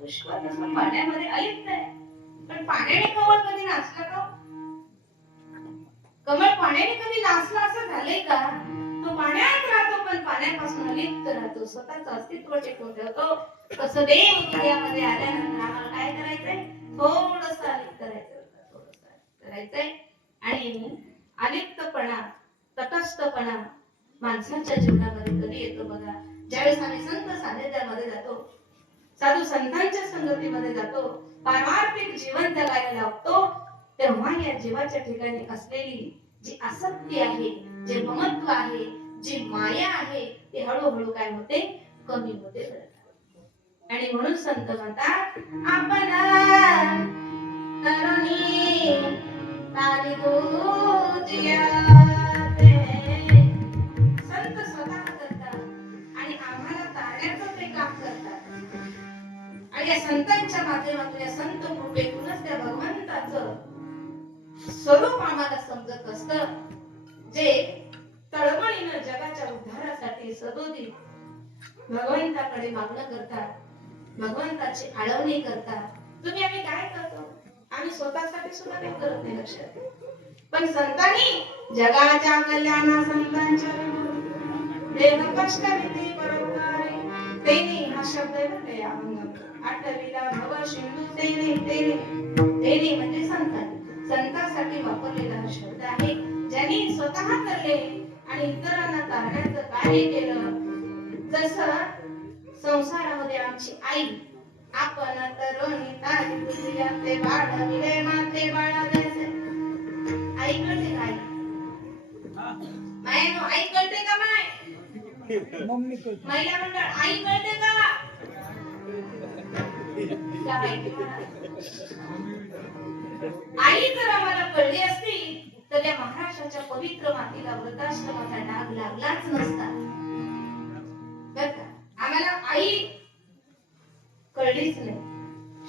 पुष्प तसं पाण्यामध्ये अलिप्त आहे पण पाण्याने कमळ कधी नाचलं का? कमळ पाण्याने कधी नाचला असं झालंय का? तो पाण्यात राहतो पण पाण्यापासून अलिप्त राहतो. स्वतःच अस्तित्व टिकवून ठेवतो. तसं देव दुनियामध्ये आल्यानंतर आम्हाला काय करायचंय? थोडस अलिप्त करायचं थोडस करायचंय आणि अलिप्तपणा तटस्थपणा माणसाच्या जीवनामध्ये कधी येतो बघा? ज्यावेळेस आम्ही संत सानिध्यामध्ये जातो साधू संतांच्या संगतीमध्ये जातो पारमार्थिक जीवन जगायला लागतो तेव्हा या जीवाच्या ठिकाणी असलेली जी आसक्ती आहे जे ममत्व आहे जी माया आहे ती हळूहळू काय होते? कमी होते. आणि म्हणून संत म्हणतात आपण तरुणी तारी आणि या संतांच्या माध्यमातून या संत कृपेतूनच त्या भगवंताचं स्वरूप आम्हाला समजत असत. जे तळमळीनं जगाच्या उद्धारासाठी सदोदी भगवंताकडे मागणं करतात भगवंताची आळवणी करतात. तुम्ही आम्ही काय करतो? आम्ही स्वतःसाठी सुद्धा काही करत नाही लक्षात. पण संतांनी जगाच्या कल्याणा संतांच्या देह कष्ट भीती परोपकारी तेने हा शब्द आहे ना ते अभंग आठवीला भव सिंधू तेने तेने तेने म्हणजे संतांनी. संतांसाठी वापरलेला शब्द आहे ज्यांनी स्वतः करले आणि इतरांना तारण्याचं कार्य केलं. जसं संसारामध्ये आमची आई आपण तरुणी तारी तुझ्या ते बाळ विले माते बाळा देसे आई कळते का आई मायानो आई कळते का माय? महिला मंडळ आई कळते का? आई जर आम्हाला कळली असती तर या महाराष्ट्राच्या पवित्र मातीला वृद्धाश्रमाचा डाग लागलाच नसता. आम्हाला आई कळलीच नाही.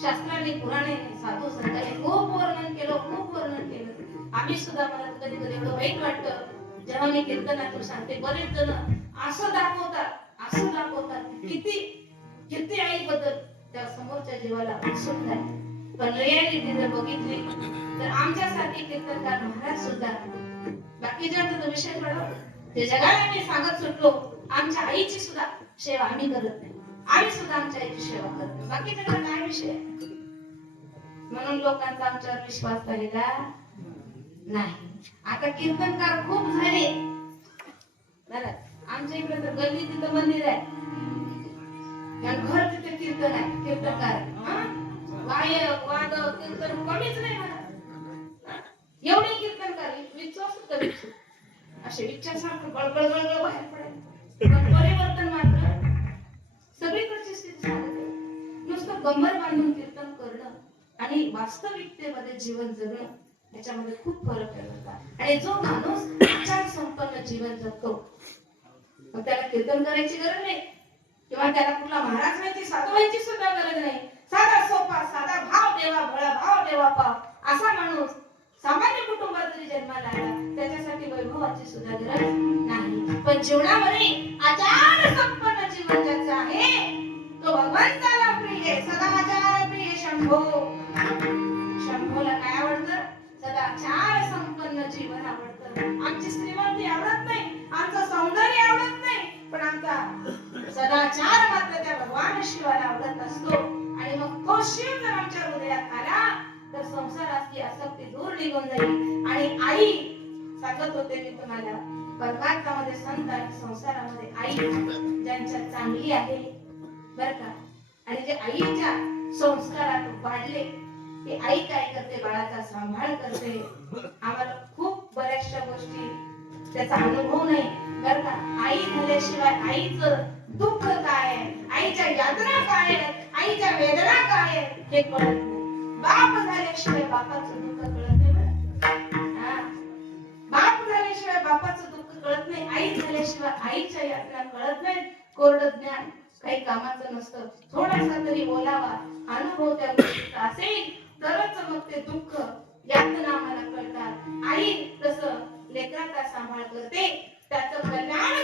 शास्त्राने पुराणे साधू संतांनी खूप वर्णन केलं खूप वर्णन केलं. आम्ही सुद्धा मला कधी कधी एवढं वाईट वाटतं. जेव्हा मी कीर्तनातून सांगते बरेच जण असं दाखवतात असं दाखवतात. किती किती आई बद्दल त्या समोरच्या जीवाला सुख नाही पण रियालिटी जर बघितली तर आमच्यासाठी कीर्तनकार महाराज सुद्धा बाकीच्या विषय पडला ते जगाला मी सांगत सुटलो आमच्या आईची सुद्धा सेवा आम्ही करत नाही. आम्ही सुद्धा आमच्या आईची सेवा करत नाही. बाकीच्याकडे काय विषय? म्हणून लोकांचा आमच्यावर विश्वास झालेला नाही. आता कीर्तनकार खूप झाले. बरं आमच्या इकडे तर गल्ली तिथं मंदिर आहे. घर तिथे कीर्तन आहे कीर्तनकार वाय वाद गायक कीर्तन कमीच नाही एवढे कीर्तनकार विचार सुद्धा विचार असे बळबळ बळबळ बाहेर पडेल पण परिवर्तन मात्र सगळीकडची स्थिती सांगत. नुसतं गंभर बांधून कीर्तन करणं आणि वास्तविकतेमध्ये जीवन जगणं याच्यामध्ये खूप फरक आहे आणि जो माणूस आचार संपन्न जीवन जगतो मग त्याला कीर्तन करायची गरज नाही. किंवा त्याला कुठला महाराज व्हायची साधू व्हायची सुद्धा गरज नाही. साधा सोपा साधा भाव देवा भोळा भाव देवा पाव. असा माणूस सामान्य कुटुंबात जरी जन्माला आला त्याच्यासाठी वैभवाची सुद्धा गरज नाही. पण जीवनामध्ये आचार संपन्न जीवन ज्याचं आहे तो भगवंताला प्रिय सदाचार प्रिय शंभो. शंभोला काय आवडतं? सदाचार संपन्न जीवन आवडतं. आमची श्रीमंती आवडत नाही आमचं सौंदर्य आवडत नाही पण आमचा सदाचार मात्र त्या भगवान शिवाला आवडत असतो आणि मग तो शिव जर आमच्या हृदयात आला तर संसाराची आसक्ती दूर निघून जाईल. आणि आई सांगत होते मी तुम्हाला परमार्थामध्ये संत आणि संसारामध्ये आई ज्यांच्या चांगली आहे बर का? आणि जे आईच्या संस्कारात वाढले ते आई काय करते? बाळाचा सांभाळ करते. आम्हाला खूप बऱ्याचशा गोष्टी त्याचा अनुभव नाही बर का? आई झाल्याशिवाय आईच दुःख काय? आईच्या यातना काय? आईच्या वेदना काय? हे कळत बाप झाल्याशिवाय बापाचं दुःख कळत नाही बाप झाल्याशिवाय बापाचं दुःख कळत नाही आई झाल्याशिवाय आईच्या यातना कळत नाही. कोरड ज्ञान काही कामाचं नसतं. थोडासा तरी बोलावा. अनुभव त्या गोष्टीचा असेल तरच मग ते दुःख यातना आम्हाला कळतात. आई तसं लेकराचा सांभाळ करते त्याचं कल्याण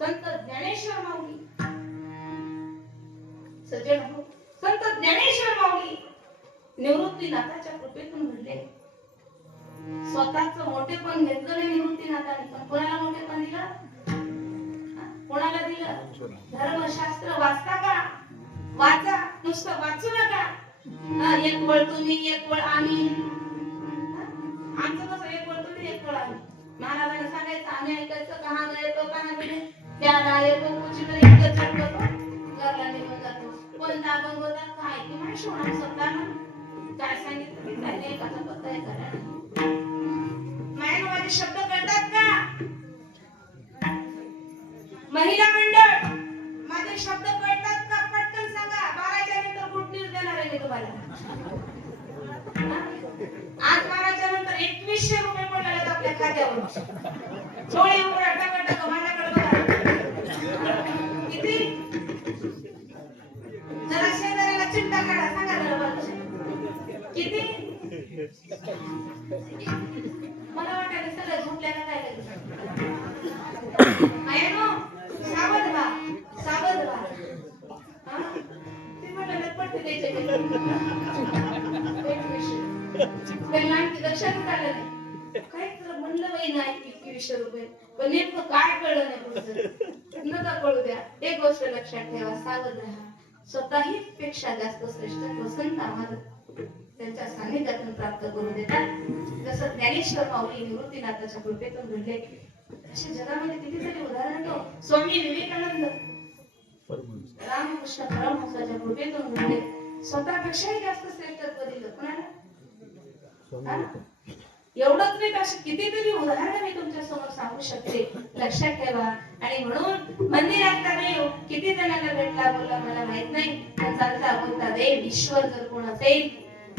संत ज्ञानेश्वर माऊली. सज्जन हो. संत ज्ञानेश्वर माऊली निवृत्तीनाथाच्या कृपेतून घडले. स्वतःच मोठेपण घेतलं नाही निवृत्तीनाथाने पण कोणाला मोठेपण दिलं? कोणाला दिलं? धर्मशास्त्र वाचता का? वाचा. नुसतं वाचू नका. एक वळ तुम्ही एक वळ आम्ही. आमचं कसं एक वळ तुम्ही एक वळ आम्ही. महाराजांना सांगायचं आम्ही ऐकायचं कहा गए तो कहा मिळे त्या येतो कुछ इतकं घरला निघून जातो. काय की स्वतः काय सांगितलं? काय नाही एकाचा पत्ता आहे करा माझे शब्द कळतात का? महिला मंडळ माझे शब्द कळतात का? पटकन सांगा. बाराच्या नंतर गुड न्यूज देणार आहे मी तुम्हाला? आज बाराच्या नंतर एकवीसशे रुपये पडलेले आपल्या खात्यावर. थोडे उघडा काढा सांगा बरं. किती? मला वाटायला सगळं झोपल्याला काय सावध व्हा सावध व्हा. ते द्यायचे लक्षात आलं नाही. काय म्हणलं बाई नाही एकवीसशे रुपये. पण नेमकं काय कळलं नाही नका कळू द्या. एक गोष्ट लक्षात ठेवा सावध राहा. स्वतःही पेक्षा जास्त श्रेष्ठ संत आम्हाला त्यांच्या सानिध्यातून प्राप्त करून देतात. जसं ज्ञानेश्वर माऊली निवृत्तीनाथाच्या कृपेतून घडले. अशा जगामध्ये कितीतरी उदाहरण तो स्वामी विवेकानंद रामकृष्ण परमहंसाच्या कृपेतून घडले. स्वतःपेक्षाही जास्त श्रेष्ठत्व दिलं कोणाला हा? एवढंच नाही अशी कितीतरी उदाहरणं मी तुमच्यासमोर सांगू शकते. लक्षात ठेवा. आणि म्हणून मंदिरात देव हो. किती जणांना भेटला बोलला मला माहीत नाही. पण चालता बोलता देव ईश्वर जर कोण असेल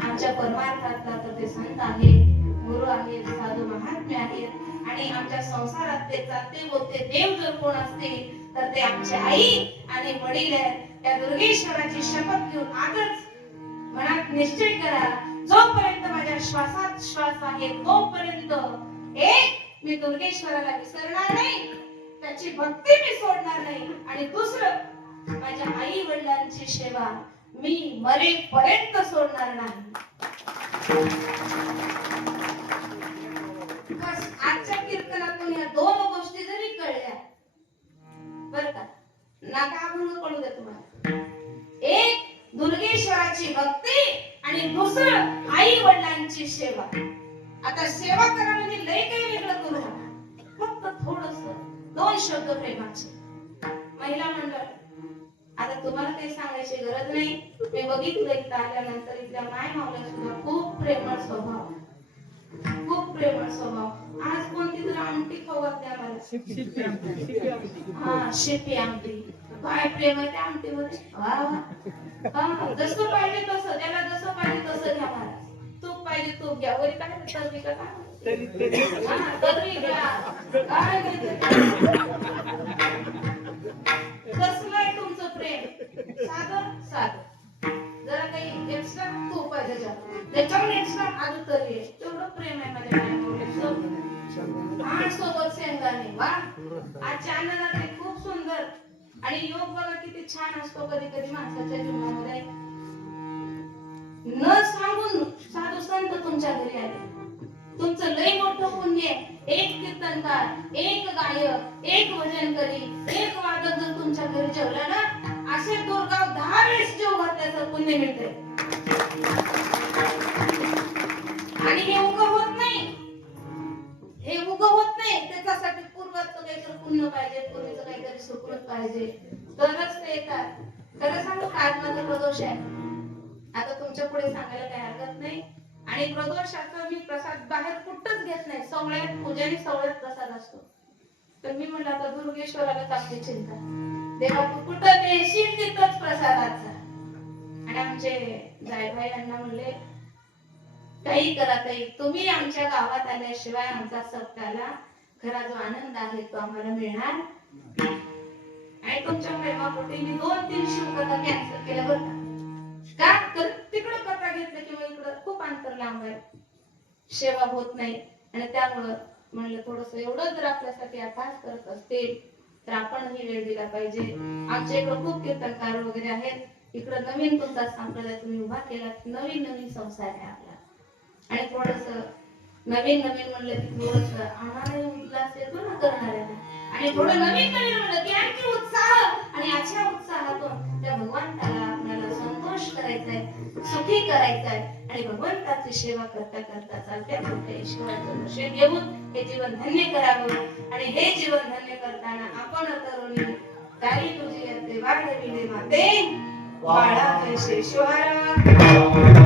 आमच्या परमार्थातला तर ते संत आहेत गुरु आहेत साधू महात्मे आहेत. आणि आमच्या संसारात ते चालते बोलते देव जर कोण असतील तर ते आमची आई आणि वडील आहेत. त्या दुर्गेश्वराची शपथ घेऊन आजच मनात निश्चय करा. जोपर्यंत माझ्या श्वासात श्वास आहे तोपर्यंत एक मी दुर्गेश्वराला विसरणार नाही. त्याची भक्ती मी सोडणार नाही. आणि दुसरं माझ्या आई वडिलांची सेवा मी मरेपर्यंत सोडणार नाही. आजच्या कीर्तनातून या दोन गोष्टी जरी कळल्या बर का? नाका म्हणून कळू द्या तुम्हाला. एक दुर्गेश्वराची भक्ती आणि दुसरं आई वडिलांची सेवा. आता सेवा करा म्हणजे लय काही वेगळं करू नका. दोन शब्द प्रेमाचे महिला मंडळ आता तुम्हाला काही सांगायची गरज नाही. मी बघितलं इथं आल्यानंतर इथल्या माय मावल्या सुद्धा खूप प्रेमळ स्वभाव. खूप प्रेमळ स्वभाव. आज कोणती तर आमटी खवत द्या मला हा शेपी आमटी. काय प्रेम आहे त्या आमटीमध्ये? वा जसं पाहिजे तसं त्याला जसं पाहिजे तसं घ्या मला तूप पाहिजे तूप घ्या. वरी काय विकत का काय आहे तुमचं प्रेम? साधं साधं जरा काही एक्स्ट्रा तूप आहे त्याच्यात. त्याच्यावर एक्स्ट्रा आलू तरी आहे. तेवढं प्रेम आहे माझ्या मनामध्ये हा सोबत शेंगाने वा आजच्या ते खूप सुंदर. आणि योग बघा किती छान असतो कधी कधी माणसाच्या जीवनामध्ये. न सांगून साधू संत तुमच्या घरी आले. तुमचं लय मोठं पुण्य आहे. एक कीर्तनकार एक गायक एक भजन करी एक वादक जर तुमच्या घरी जेवला ना असे दुर्गाव दहा वेळेस जेव घातल्याचं पुण्य मिळते आणि हे उग होत नाही. हे उग होत नाही. त्याच्यासाठी पूर्वाचं काहीतरी पुण्य पाहिजे पूर्वीचं काहीतरी सुकृत पाहिजे. तरच ते येतात. खरं सांगू काय माझा प्रदोष आहे. आता तुमच्यापुढे सांगायला काही हरकत नाही. आणि प्रदोषाचा मी प्रसाद बाहेर कुठंच घेत नाही. सवळ्यात पूजारी सवळ्यात प्रसाद असतो. तर मी म्हणलं आता दुर्गेश्वराला आपली चिंता. देवा तू कुठं नेशील तिथंच प्रसादाचा? आणि आमचे जायभाई यांना म्हणले काही करा ताई तुम्ही आमच्या गावात आल्याशिवाय आमचा सप्ताला खरा जो आनंद आहे तो आम्हाला मिळणार आणि तुमच्या प्रेमापोटी मी दोन तीन शिवकथा कॅन्सल केल्या बरं का? तर तिकडं पत्ता घेतलं किंवा इकडं खूप अंतर लांब आहे. सेवा होत नाही. आणि त्यामुळं म्हणलं थोडस एवढं जर आपल्यासाठी अभ्यास करत असतील तर आपणही वेळ दिला पाहिजे. आमच्या इकडं खूप कीर्तनकार वगैरे आहेत. इकडं नवीन तुमचा संप्रदाय तुम्ही उभा केला नवीन नवीन संसार आहे आपला. आणि थोडस नवीन नवीन म्हणलं की थोडस आम्हाला उल्हास येतो ना करणाऱ्याला आणि थोडं नवीन नवीन म्हणलं की आणखी करायचं आहे आणि भगवंताची सेवा करता करता चालत्या मोठ्या ईश्वराचं दर्शन घेऊन हे जीवन धन्य करावं. आणि हे जीवन धन्य करताना आपण तरुणी काही तुझी वाढविले माते बाळा शेश्वरा